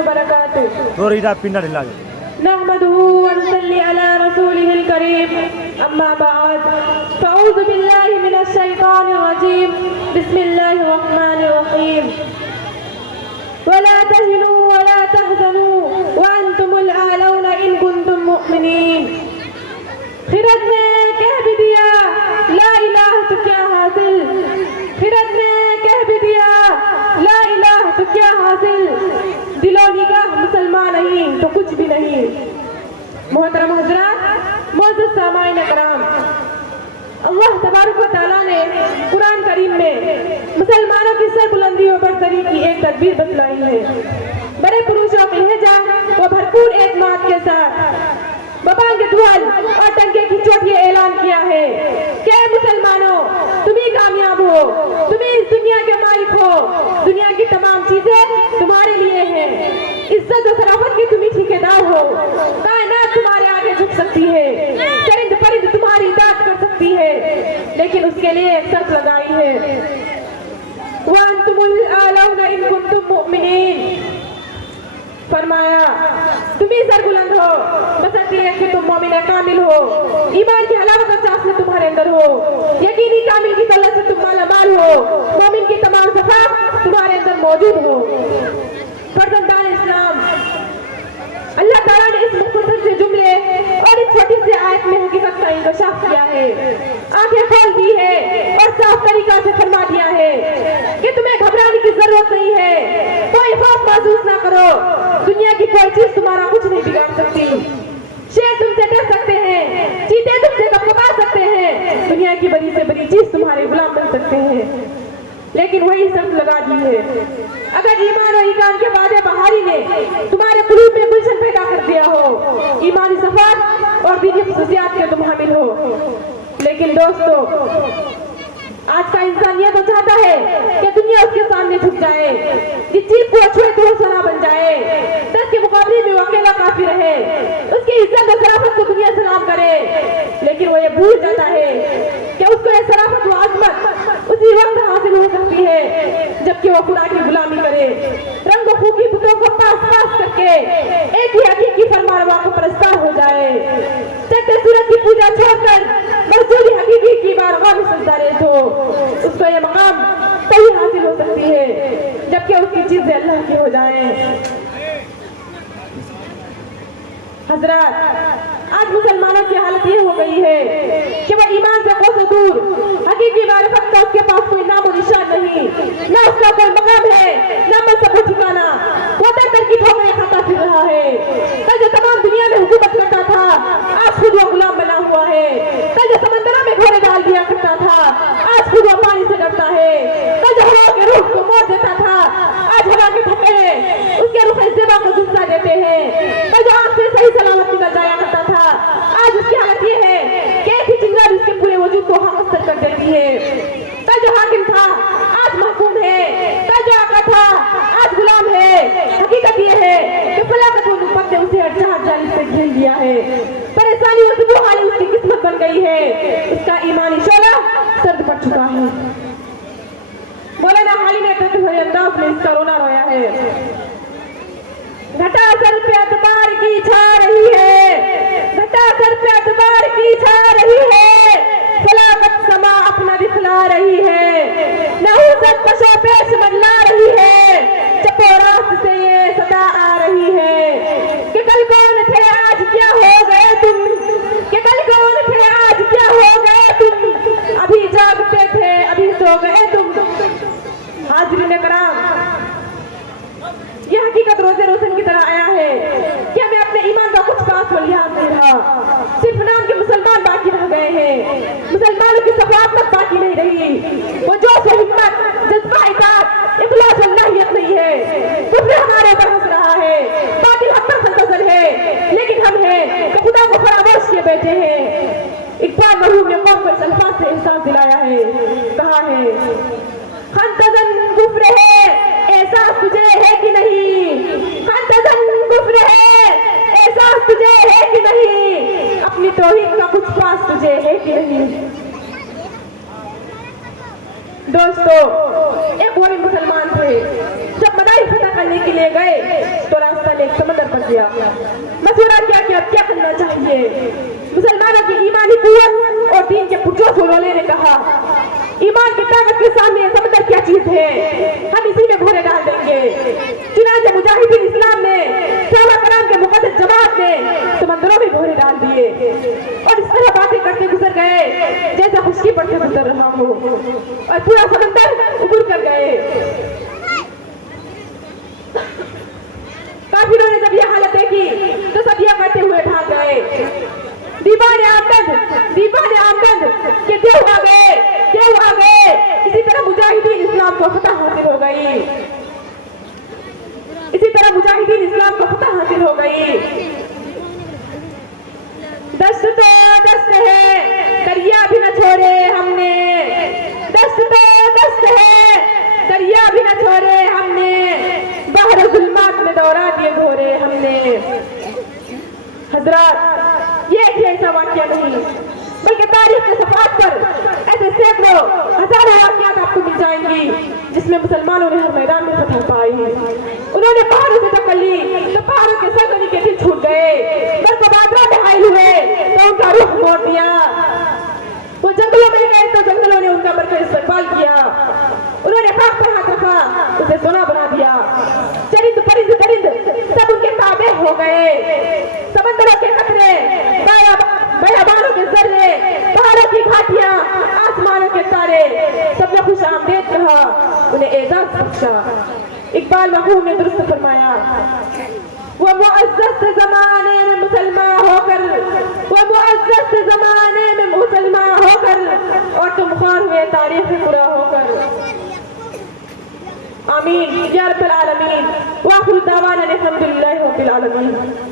وبركاته. Florida pindah di lagi. نحمده ونصلي على رسوله الكريم أما بعد فأعوذ بالله من الشيطان الرجيم بسم الله الرحمن الرحيم ولا تهنوا ولا تحزنوا وأنتم الأعلون إن كنتم مؤمنين. خرد نے کہہ بھی دیا لا الہ تو کیا حاصل، خرد نے کہہ بھی دیا لا الہ تو کیا حاصل، دل و نگاہ مسلمان نہیں تو کچھ بھی نہیں. محترم حضرات، معزز سامعین کرام، اللہ تبارک و تعالیٰ نے قرآن کریم میں مسلمانوں کی سربلندی و برتری کی ایک تدبیر بتلائی ہے. بڑے پروشوں کے لہجہ و بھرپور اعتماد کے ساتھ ببانگ دھول اور ٹنکے کی چوٹ یہ اعلان کیا ہے کہ اے مسلمانوں، تم ہی کامیاب ہو، تم ہی اس دنیا کے مالک ہو، دنیا کی تمام چیزیں تمہارے لیے ہیں، عزت و شرافت کی تم ہی ٹھیکیدار ہو، کائنات تمہارے آگے جھک سکتی ہے، چرند پرند تمہاری اطاعت کر سکتی ہے، لیکن اس کے لیے ایک شرط لگائی ہے وَأَنْتُمُ الْأَعْلَوْنَ إِن كُنتُم مُؤْمِنِينَ. فرمایا تم ہی سربلند ہو بشرط یہ کہ تم مومن کامل ہو، ایمان کی حلاوت اور چاشنی تمہارے اندر ہو، یقینی کامل کی دولت سے تم مالا مال ہو، مومن کی تمام صفات تمہارے اندر موجود ہو. فرزندان اسلام، اللہ تعالیٰ نے اس مختصر سے جملے اور اس چھوٹی سی آیت میں حقیقت کا انکشاف کیا ہے، آنکھیں کھول دی ہے اور صاف طریقہ سے فرما دیا ہے کہ تمہیں گھبرانے کی ضرورت نہیں ہے، کوئی خوف محسوس نہ کرو، دنیا کی کوئی چیز تمہارا کچھ نہیں بگاڑ سکتی. شیر تم سے ڈر سکتے ہیں، چیتے تم سے کپکپا سکتے ہیں، دنیا کی بڑی سے بڑی چیز تمہارے غلام بن سکتے ہیں، لیکن وہی شرط لگا دی ہے اگر ایمان و ایمان کے وعدے بہاری نے تمہارے قلوب میں گلشن پیدا کر دیا ہو، ایمانی صفات اور دینی خصوصیات کے تم حامل ہو. لیکن دوستو، آج کا انسان یہ تو چاہتا ہے کہ دنیا اس کے سامنے جھک جائے، جس چیز کو چھوڑے تو وہ سنا بن جائے، دس کے مقابلے میں وہ اکیلا کافی رہے، اس کی عزت و شرافت کو دنیا سلام کرے. لیکن وہ یہ بھول جاتا ہے کہ اس کو یہ شرافت و عظمت اسی وقت حاصل ہو سکتی ہے جبکہ وہ خدا کی غلامی کرے، رنگ و خوبی بتوں کو پاس پاس کر کے ایک ہی حقیقی فرمانروا کو پرستار ہو جائے، چکر سورت کی پوجا چھوڑ کر مسجود حقیقی کی بارگاہ میں سجدہ ریز ہو. اس کو یہ مقام صحیح حاصل ہو سکتی ہے جبکہ اس کی چیزیں اللہ کی ہو جائیں. حضرات، آج مسلمانوں کی حالت یہ ہو گئی ہے کہ وہ ایمان سے کوسوں دور، حقیقی معرفت کا اس کے پاس کوئی نام و نشان نہیں، نہ اس کا کوئی مقام ہے نہ منصب و ٹھکانہ. وہ در در کی ٹھوکریں کھاتا پھر رہا ہے. کل جو تمام دنیا میں حکومت کرتا تھا آج خود وہ غلام بنا ہوا ہے. کل جو سمندروں میں گھوڑے ڈال دیا کرتا تھا آج خود وہ پانی سے ڈرتا ہے. کل جو ہوا کے روح کو موڑ دیتا تھا آج ہوا کے تھپڑے اس کے روح زیبا کو جھنسا دیتے ہیں. کل جو آنکھ سے صحیح سلامت نکل جایا کرتا تھا آج اس کی حالت یہ ہے کہ ایک ہی چنگار اس کے پورے وجود کو ہم اثر کر دیتی ہے. کل جو حاکم تھا آج محکوم ہے، کل جو آقا تھا آج غلام ہے. حقیقت یہ ہے کہ فلاقت و نفت نے اسے ہر جانب سے گھیر لیا ہے، پریشانی و سبو حالی اس کی قسمت بن گئی ہے، اس کا ایمانی شعلہ سرد پڑ چکا ہے. مولانا حالی نے کہتے ہوئے انداز میں اس کا رونا رویا ہے. گھٹا سر پہ اعتبار کی چھا رہی ہے، گھٹا سر پہ اعتبار کی چھا رہی ہے، فلاقت سما اپنا دکھلا رہی ہے، نحوست پشو پیش بدلا رہی ہے، چپو راست سے یہ صدا آ رہی ہے کہ کل کون تھے آج کیا ہو گئے تم، کہ کل کون تھے آج کیا ہو گئے تم، ابھی جاگتے تھے ابھی سو گئے تم. حاضرین کرام، یہ حقیقت روزے روشن کی طرح آیا ہے کہ ہمیں اپنے ایمان کا کچھ خاص لحاظ نہیں رہا، صرف نام کے مسلمان باقی رہ گئے ہیں، مسلمانوں کی صفات تک باقی نہیں رہی. وہ جوش و ہمت، جذبہ اطاعت، اخلاص اللہیت نہیں ہے. کفر ہمارے اوپر ہنس رہا ہے، باطل ہم پر منتظر ہے، لیکن ہم ہیں کہ خدا کو فراموش کیے بیٹھے ہیں. اقبال مرحوم نے قوم کو اس الفاظ سے احساس دلایا ہے، کہا ہے خنتزن کفر ہے احساس تجھے ہے کہ نہیں، خنتزن کفر ہے احساس تجھے ہے کہ نہیں، اپنی توحید کا کچھ پاس تجھے ہے کہ نہیں. دوستو، ایک وہ بھی مسلمان تھے جب مدائن فتح کرنے کے لیے گئے تو کیا، مشورہ کیا کہ اب کیا کرنا چاہیے۔ مسلمانوں کی ایمانی قوت اور دین کے پرجوش علماء نے کہا ایمان کی طاقت کے سامنے سمندر کیا چیز ہے، ہم اسی میں گھوڑے ڈال دیں گے۔ چنانچہ مجاہدین اسلام نے صحابہ کرام کے مقدس جماعت نے سمندروں میں گھوڑے ڈال دیے اور اس طرح باتیں کرتے گزر گئے جیسا خشکی پر سے گزر رہا ہو، اور پورا سمندر عبور کر گئے۔ کافروں نے جب یہ حالت دیکھی تو سب یہ کرتے ہوئے بھاگ گئے، دیوان آمدن کہ دیو آ گئے۔ اسی طرح مجاہدین اسلام کو فتح حاصل ہو گئی۔ دست تو دست ہے دریا بھی نہ چھوڑے ہم نے، دست تو دست ہے دریا بھی نہ چھوڑے ہم نے، بحر ظلمات میں دوڑا دیے گھوڑے ہم نے۔ حضرات، یہ ایک ایسا واقعہ نہیں بلکہ تاریخ کے صفحات پر ایسے سینکڑوں ہزاروں واقعات آپ کو مل جائیں گی جس میں مسلمانوں نے ہر میدان میں فتح پائی۔ انہوں نے پہاڑوں سے ٹکر لی تو پہاڑوں کے سر کے دل چھوٹ گئے، برف بادروں میں حائل ہوئے تو ان کا رخ موڑ دیا، وہ جنگلوں میں گئے تو جنگلوں نے ان کا برکت استقبال کیا، انہوں نے خاک پر ہاتھ رکھا اسے سونا بنا دیا، چرند پرند سب ان کے تابع ہو گئے، سمندروں کے قطرے، بیابانوں کے ذرے، پہاڑوں کی گھاٹیاں، آسمانوں کے تارے، سب نے خوش آمدید کہا، انہیں اعزاز بخشا۔ اقبال مرحوم نے درست فرمایا وہ معزز زمانے میں مسلمان ہو کر، وہ معزز زمانے میں مسلمان ہو کر، اور تم خوار ہوئے تاریخ پورا ہو کر۔ آمین یا رب العالمین، وآخر دعوانا الحمدللہ رب العالمین۔